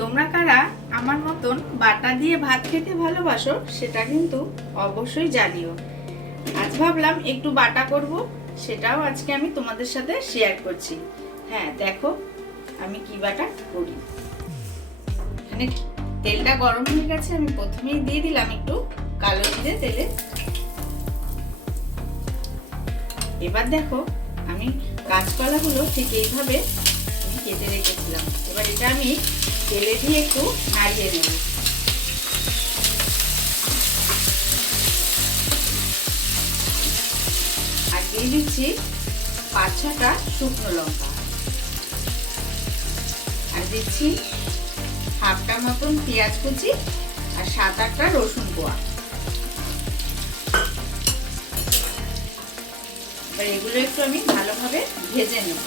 তোমরা কারা আমার মতন বাটা দিয়ে ভাত খেতে ভালোবাসো সেটা কিন্তু অবশ্যই জানিও। আজ ভাবলাম একটু বাটা করব, সেটাও আজকে আমি তোমাদের সাথে শেয়ার করছি। হ্যাঁ, দেখো আমি কি বাটা করি। এখানে তেলটা গরম হয়ে গেছে, আমি প্রথমেই দিয়ে দিলাম একটু কালো জিরে তেলে। এবার দেখো আমি কাঁচকলাগুলো ঠিক এইভাবে আমি কেটে রেখেছিলাম। এবার এটা আমি তেলে দিয়ে একটু নাড়িয়ে নেব। আর দিয়ে দিচ্ছি 5-6টা শুকনো লঙ্কা, আর দিচ্ছি হাফটা মতন পেঁয়াজ কুচি আর 7-8টা রসুন কোয়া। এবার এগুলো একটু আমি ভালোভাবে ভেজে নেব।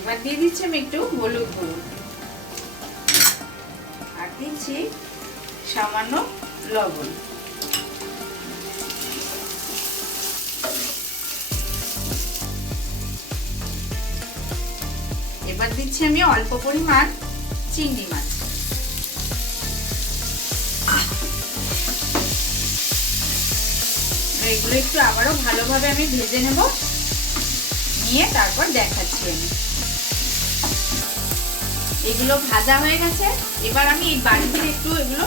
এবার দিয়ে দিচ্ছি আমি একটু হলুদ গুঁড়ো, আর দিচ্ছি সামান্য লবণ। এবার দিচ্ছি আমি অল্প পরিমাণ চিংড়ি মাছ। এগুলো একটু আবারও ভালোভাবে আমি ভেজে নেব, নিয়ে তারপর দেখাচ্ছি আমি। এগুলো ভাজা হয়ে গেছে। এবার আমি এই বাড়িতে একটু এগুলো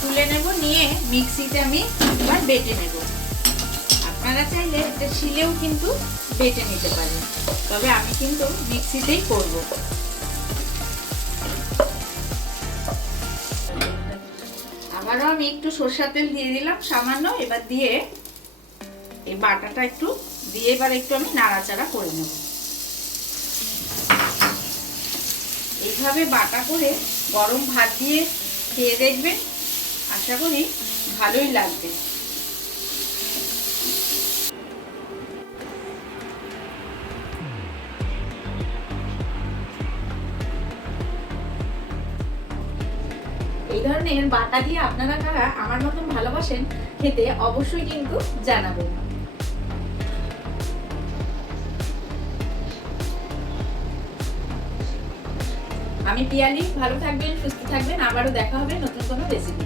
তুলে নেব, নিয়ে মিক্সিতে আমি এবার বেটে নেব। আপনারা চাইলে এটা শিলেও কিন্তু বেটে নিতে পারেন, তবে আমি কিন্তু মিক্সিতেই করব। আবারও আমি একটু সরষের তেল দিয়ে দিলাম সামান্য। এবার দিয়ে এই বাটাটা একটু দিয়ে এবার একটু আমি নাড়াচাড়া করে নেব। এইভাবে বাটা করে গরম ভাত দিয়ে খেয়ে দেখবেন, আশা করি ভালোই লাগবে। এই ধরনের বাটা দিয়ে আপনারা কারা আমার মতন ভালোবাসেন খেতে, অবশ্যই কিন্তু জানাবেন। আমি পিয়ালি, ভালো থাকবেন, সুস্থ থাকবেন। আবারও দেখা হবে নতুন কোনো রেসিপি।